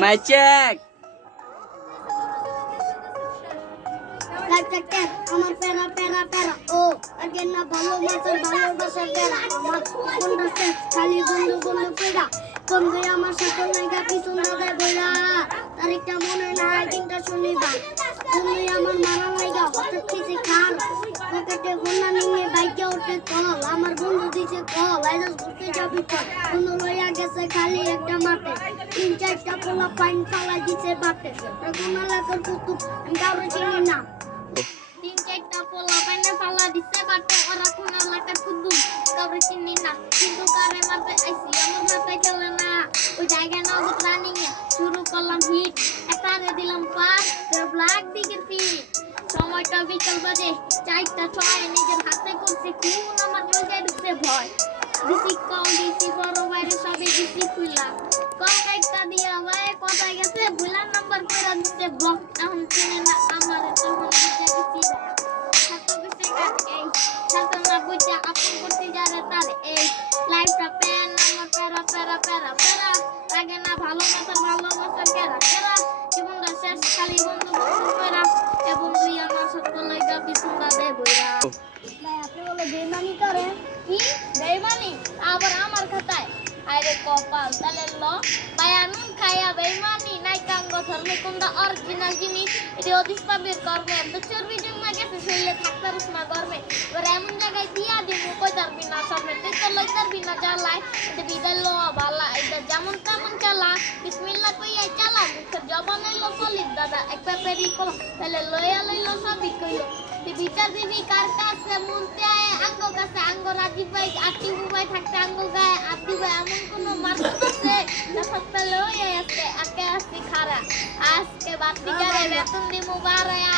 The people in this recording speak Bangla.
মাই চেক আমার প্যারা প্যারা প্যারা ও আগে না ভালোবাসার ভালোবাসার প্যারা আমার বন্ধু খালি বন্ধু বন্ধু পেরা বন্ধু আমার সাথে লাগা পিছন দাদা বইরা তারিখটা মনে নাই দিনটা শনিবার তুমি আমার মারা লাগা হঠাৎ কিছু খার পকেটে গোনা নিয়ে বাইকে উঠে কল আমার বন্ধু দিছে কল আইজাস ঘুরতে যাবি চল বন্ধু লইয়া গেছে খালি একটা মাঠে 3-4টা পোলা পাইন ফালাই দিছে বাটে গোনা লাগার কুতুব আমি কাউরে চিনি না 3-4টা পোলা পাইনে ফালা দিছে বাটে ওরা কোনা লাগার কুতুব কাউরে চিনি না কিন্তু কারে মারতে আইছি আমার মাথায় খেলে না ওই জায়গা না রানিং এ শুরু করলাম হিট একটা দিলাম পাস ব্ল্যাক দিকের ফিট সময়টা বিকেল বাজে 4:06 নিজের হাতে করছে খুন আমার মনে ঢুকছে ভয় দিছি কল দিছি বড় বাইরে সবে দিছি খুইলা কল কাইটা দিয়া ভাই কোথায় গেছে ভুলার নাম্বার করে দিতে ব্লক এখন চিনে না আমার তখন বুঝে দিছি ছাত্র বিছে কাট এই ছাত্র না বুঝে আপন করতে যারে তার এই লাইফটা প্যান আমার প্যারা প্যারা প্যারা প্যারা লাগে না ভালোবাসার কেরা কেরা জীবনটা শেষ খালি বন্ধু বন্ধু প্যারা এ বন্ধু আমার সাথে লাগা বিছুনা দে বইরা ভাই আপনি বলে বেমানি করে কি বেমানি আবার আমার খাতায় আরে কপাল তাহলে ল ভাই আমি খায়া বেমানি নাই কাঙ্গ ধর্মে কোনটা অরিজিনাল জিনিস এটি অধিক পাবির কর্মে এত চর্বি জমা গেছে শরীরে থাকতে পারিস না গরমে এবার এমন জায়গায় দিয়া দিবি কই যাবি না সামনে তুই তো লই যাবি না জ্বালায় এটা বিদায় লো ভালা এটা যেমন তেমন চালা বিসমিল্লাহ কইয়া চালা মুখের জবান হইলো সলিড দাদা একটা পেরি কল তাহলে লইয়া লইলো সবই কইলো বিচার দিবি কার কাছে মনতে আয় আঙ্গ কাছে আঙ্গ রাজীব ভাই আটি ভাই থাকতে আঙ্গ গায়ে আটি ভাই এমন কোনো মার্ক আছে যখন পেলে ওই আছে আকে আসি খারা আজকে বাতি করে বেতন দিমু বাড়ায়া